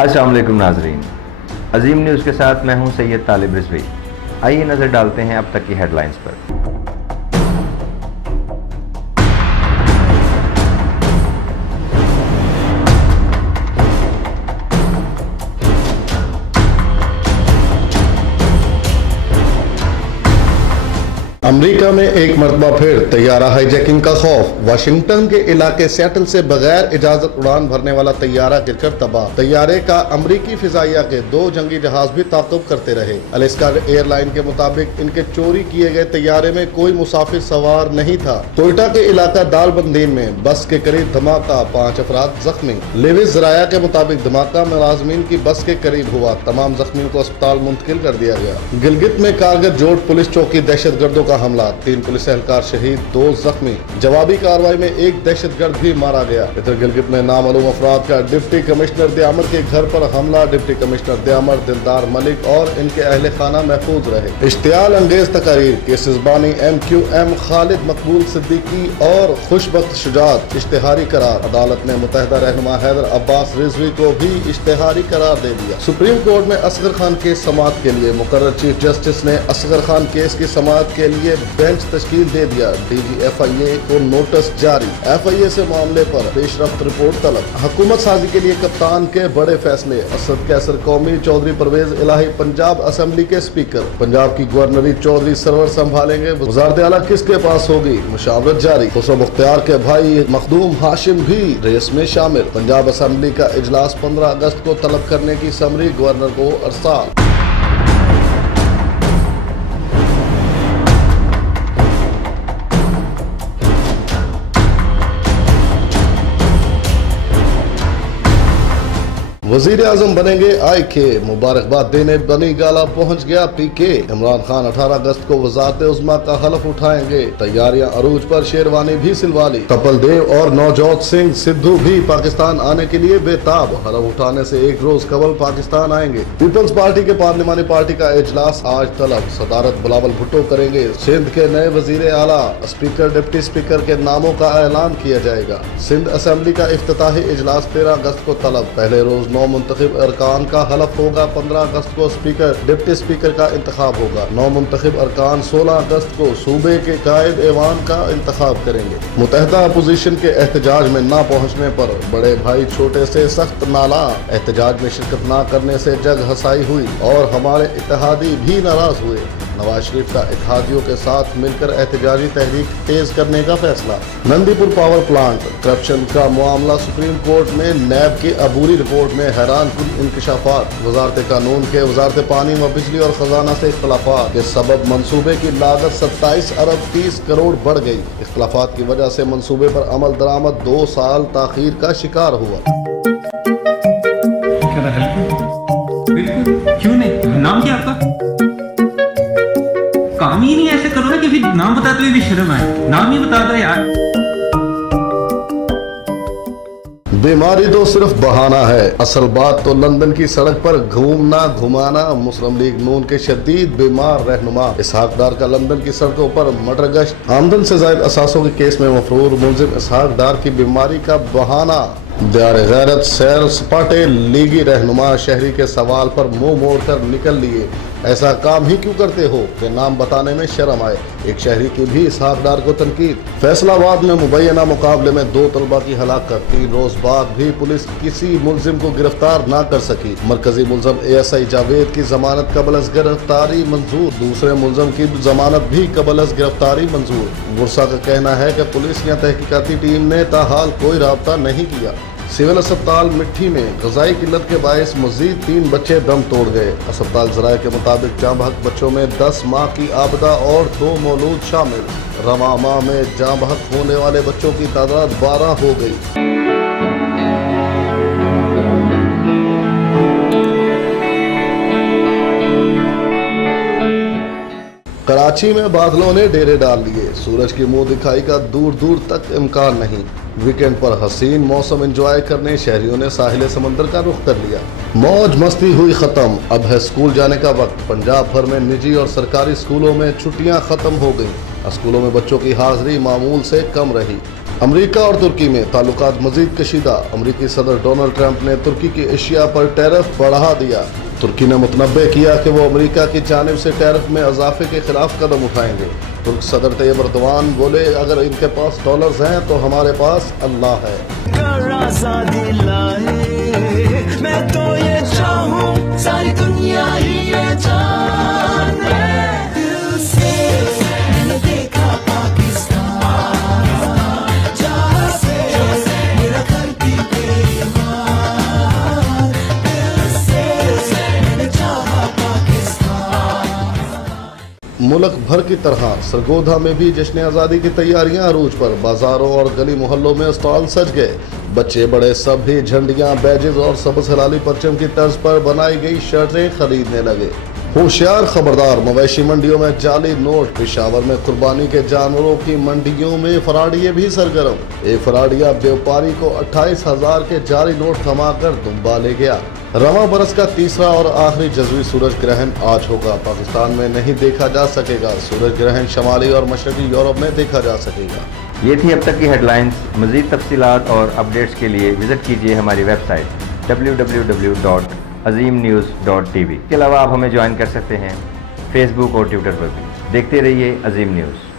अस्सलाम वालेकुम नाजरीन, अजीम न्यूज़ के साथ मैं हूं सैयद तालिब रिजवी। आइए नज़र डालते हैं अब तक की हेडलाइंस पर। अमेरिका में एक मरतबा फिर तैयारा हाईजैकिंग का खौफ। वाशिंगटन के इलाके सेटल से बगैर इजाजत उड़ान भरने वाला तैयारा गिरकर तबाह। तैयारे का अमरीकी फिजाइया के 2 जंगी जहाज भी ताक़ुब करते रहे। अलास्का एयरलाइन के मुताबिक इनके चोरी किए गए तैयारे में कोई मुसाफिर सवार नहीं था। टोयोटा के इलाका दालबंदीन में बस के करीब धमाका, 5 अफराद जख्मी। लेविस ज़राया के मुताबिक धमाका मुलाजमीन की बस के करीब हुआ, तमाम जख्मियों को अस्पताल मुंतकिल कर दिया गया। गिलगित में कारगिल जोट पुलिस चौकी दहशतगर्दों का हमला, 3 पुलिस एहलकार शहीद, 2 जख्मी। जवाबी कार्रवाई में एक दहशतगर्द भी मारा गया। इधर गिलगित में नामालूम अफराद का डिप्टी कमिश्नर दयामर के घर पर हमला, डिप्टी कमिश्नर दयामर, दिलदार मलिक और इनके अहले खाना महफूज रहे। इश्तियाल अंगेज तकारीर, केसेस बानी MQM खालिद मकबूल सिद्दीकी और खुशबख्त शुजात इश्तिहारी करार। अदालत ने मुतहदा रहनुमा हैदर अब्बास रिजवी को भी इश्तिहारी करार दे दिया। सुप्रीम कोर्ट में असगर खान केस समाअत के लिए मुकर्रर चीफ जस्टिस ने असगर खान केस की समाअत के लिए बेंच तश्कील दे दिया। DG FIA को नोटिस जारी, FIA से मामले पर पेशरफ्त रिपोर्ट तलब। हुकूमत साजी के लिए कप्तान के बड़े फैसले, असद कैसर कौमी, चौधरी परवेज इलाही पंजाब असेंबली के स्पीकर। पंजाब की गवर्नरी चौधरी सरवर संभालेंगे, वज़ारत आला किसके पास होगी, मुशावरत जारी। खुसरो मुख्तियार के भाई मखदूम हाशिम भी रेस में शामिल। पंजाब असेंबली का इजलास 15 अगस्त को तलब करने की समरी गवर्नर को अरसाल। वजीर आजम बनेंगे IK, मुबारकबाद देने बनी गाला पहुंच गया PK। इमरान खान 18 अगस्त को वज़ारत उज़्मा का हलफ उठाएंगे। तैयारियां अरूज पर, शेरवानी भी सिलवा ली। कपिल देव और नवजोत सिंह सिद्धू भी पाकिस्तान आने के लिए बेताब। हलफ उठाने से एक रोज कबल पाकिस्तान आएंगे। पीपल्स पार्टी के पार्लिमानी पार्टी का इजलास आज तलब, सदारत बिलावल भुट्टो करेंगे। सिंध के नए वजीर आला, स्पीकर, डिप्टी स्पीकर के नामों का ऐलान किया जाएगा। सिंध असेंबली का इफ्तिताही इजलास 13 अगस्त को तलब। पहले रोज 9 मुंतखब अरकान का हलफ होगा। 15 अगस्त को स्पीकर, डिप्टी स्पीकर का इंतखाब होगा। 9 मुंतखब अरकान 16 अगस्त को सूबे के कायद ऐवान का इंतखाब करेंगे। मुतहदा अपोजिशन के एहतजाज में ना पहुंचने पर बड़े भाई छोटे से सख्त नाला। एहतजाज में शिरकत ना करने से जग हसाई हुई और हमारे इत्तेहादी भी नाराज हुए। नवाज शरीफ का इत्तेहादियों के साथ मिलकर एहतजाजी तहरीक तेज करने का फैसला। नंदीपुर पावर प्लांट करप्शन का मामला सुप्रीम कोर्ट में, नैब की अबूरी रिपोर्ट में हैरानकुन इंकशाफात। वजारत कानून के वजारत पानी व बिजली और खजाना से इख्तलाफात के सबब मंसूबे की लागत 27 अरब 30 करोड़ बढ़ गई। इख्तलाफात की वजह से मंसूबे पर अमल दरामद 2 साल ताखीर का शिकार हुआ। बिल्कुल, क्यों नहीं। नाम क्या आपका? काम ही नहीं ऐसे करो ना कि फिर नाम बताते हुए भी शर्म आए। नाम ही बता दो यार। बीमारी तो सिर्फ बहाना है, असल बात तो लंदन की सड़क पर घूमना घुमाना। मुस्लिम लीग नून के शदीद बीमार रहनुमा इसहाक डार का लंदन की सड़कों पर मटर गश्त। आमदन से जायद असासों के केस में मफरूर मुलजिम इसहाक डार की बीमारी का बहाना। दार गैरत सैर सपाटे लीगी रहनुमा शहरी के सवाल पर मुंह मोड़कर निकल लिए। ऐसा काम ही क्यों करते हो कि नाम बताने में शर्म आए। एक शहरी की भी इसहाक डार को तनकीद। फैसलाबाद में मुबैना मुकाबले में 2 तलबा की हलाकत, 3 रोज बाद भी पुलिस किसी मुलजिम को गिरफ्तार ना कर सकी। मरकजी मुलजिम ASI जावेद की जमानत कबल अज गिरफ्तारी मंजूर, दूसरे मुलजिम की जमानत भी कबल अज गिरफ्तारी मंजूर। बुरसा का कहना है कि पुलिस या तहकीकाती टीम ने ताहाल कोई राब्ता नहीं किया। सिविल अस्पताल मिट्टी में ग़िज़ाई किल्लत के बायस मजीद 3 बच्चे दम तोड़ गए। अस्पताल ज़राए के मुताबिक जाँ बहक बच्चों में 10 माह की आबदा और 2 मौलूद शामिल। रवा माह में जाँ बहक होने वाले बच्चों की तादाद 12 हो गई। कराची में बादलों ने डेरे डाल लिए, सूरज की मुंह दिखाई का दूर दूर तक इम्कान नहीं। वीकेंड पर हसीन मौसम एंजॉय करने शहरियों ने साहिल समंदर का रुख कर लिया। मौज मस्ती हुई खत्म, अब है स्कूल जाने का वक्त। पंजाब भर में निजी और सरकारी स्कूलों में छुट्टियां खत्म हो गईं। स्कूलों में बच्चों की हाजिरी मामूल से कम रही। अमेरिका और तुर्की में ताल्लुकात मजीद कशीदा। अमेरिकी सदर डोनाल्ड ट्रंप ने तुर्की की एशिया पर टैरिफ बढ़ा दिया। तुर्की ने मुतनब्बे किया कि वो अमेरिका की जानिब से टैरिफ में इजाफे के खिलाफ कदम उठाएंगे। तुर्क सदर तैयब एर्दोगान बोले, अगर इनके पास डॉलर्स हैं तो हमारे पास अल्लाह है। मैं तो ये चाहूं सारी दुनिया ही ये जाने। दिल से मैंने देखा पाकिस्तान, जहाँ से मेरा करती बेईमान। दिल से मैंने चाहा पाकिस्तान। मुल्क भर की तरह सरगोधा में भी जश्न आज़ादी की तैयारियां अरूज पर। बाजारों और गली मोहल्लों में स्टॉल सज गए। बच्चे बड़े सभी झंडियां, बैजेस और सबज हलाली परचम की तर्ज पर बनाई गई शर्टें खरीदने लगे। होशियार खबरदार, मवेशी मंडियों में जाली नोट। पेशावर में कुर्बानी के जानवरों की मंडियों में फराडिये भी सरगर्म। एक फराडिया व्यापारी को 28,000 के जाली नोट थमाकर दुम्बा ले गया। रवां बरस का तीसरा और आखिरी जज़वी सूरज ग्रहण आज होगा। पाकिस्तान में नहीं देखा जा सकेगा। सूरज ग्रहण शमाली और मशरकी यूरोप में देखा जा सकेगा। ये थी अब तक की हेडलाइंस। मज़ीद तफसीलात और अपडेट्स के लिए विज़िट कीजिए हमारी वेबसाइट www.azimnews.tv। इसके अलावा आप हमें ज्वाइन कर सकते हैं फेसबुक और ट्विटर पर भी। देखते रहिए अजीम न्यूज़।